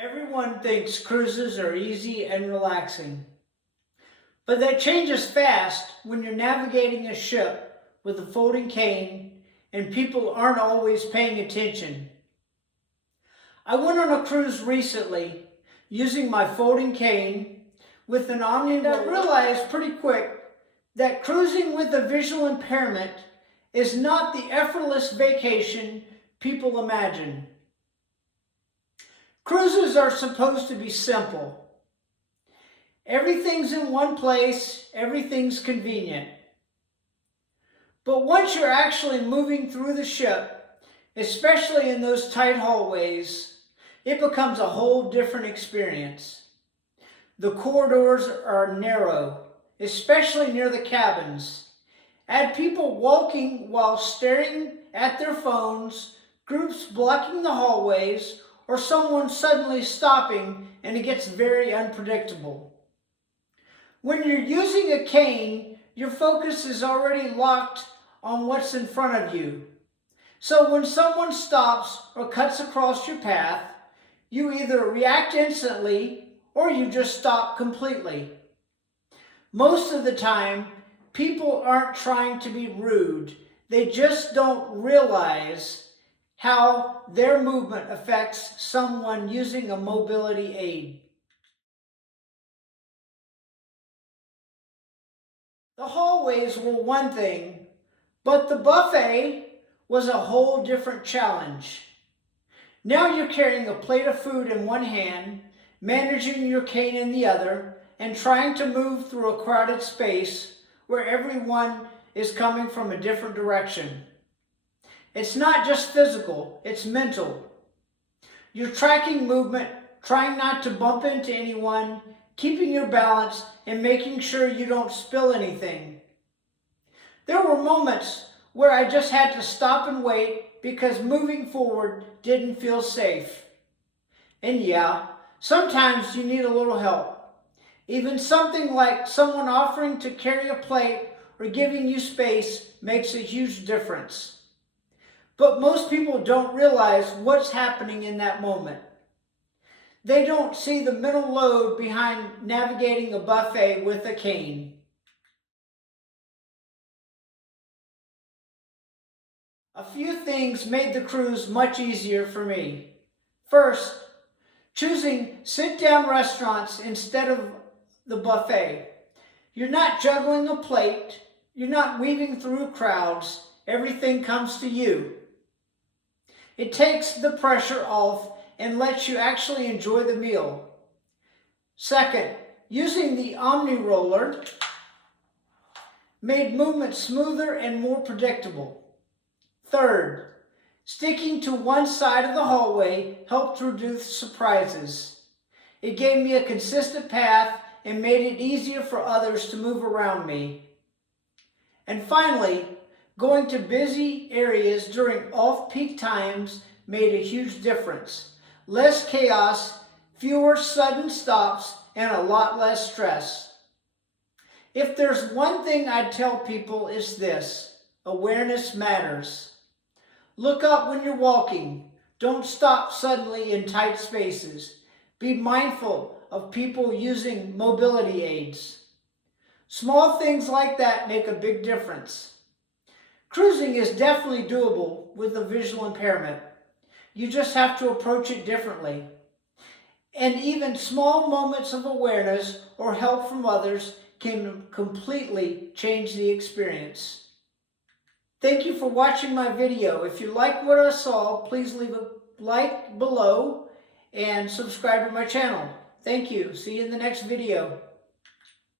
Everyone thinks cruises are easy and relaxing, but that changes fast when you're navigating a ship with a folding cane and people aren't always paying attention. I went on a cruise recently using my folding cane with an Omni, and I realized pretty quick that cruising with a visual impairment is not the effortless vacation people imagine. Cruises are supposed to be simple. Everything's in one place, everything's convenient. But once you're actually moving through the ship, especially in those tight hallways, it becomes a whole different experience. The corridors are narrow, especially near the cabins. Add people walking while staring at their phones, groups blocking the hallways, or someone suddenly stopping, and it gets very unpredictable. When you're using a cane, your focus is already locked on what's in front of you. So when someone stops or cuts across your path, you either react instantly or you just stop completely. Most of the time, people aren't trying to be rude. They just don't realize how their movement affects someone using a mobility aid. The hallways were one thing, but the buffet was a whole different challenge. Now you're carrying a plate of food in one hand, managing your cane in the other, and trying to move through a crowded space where everyone is coming from a different direction. It's not just physical, it's mental. You're tracking movement, trying not to bump into anyone, keeping your balance, and making sure you don't spill anything. There were moments where I just had to stop and wait because moving forward didn't feel safe. And yeah, sometimes you need a little help. Even something like someone offering to carry a plate or giving you space makes a huge difference. But most people don't realize what's happening in that moment. They don't see the mental load behind navigating a buffet with a cane. A few things made the cruise much easier for me. First, choosing sit-down restaurants instead of the buffet. You're not juggling a plate, you're not weaving through crowds, everything comes to you. It takes the pressure off and lets you actually enjoy the meal. Second, using the Omni roller made movement smoother and more predictable. Third, sticking to one side of the hallway helped reduce surprises. It gave me a consistent path and made it easier for others to move around me. And finally, going to busy areas during off-peak times made a huge difference. Less chaos, fewer sudden stops, and a lot less stress. If there's one thing I'd tell people, it's this: awareness matters. Look up when you're walking. Don't stop suddenly in tight spaces. Be mindful of people using mobility aids. Small things like that make a big difference. Cruising is definitely doable with a visual impairment. You just have to approach it differently. And even small moments of awareness or help from others can completely change the experience. Thank you for watching my video. If you like what I saw, please leave a like below and subscribe to my channel. Thank you. See you in the next video.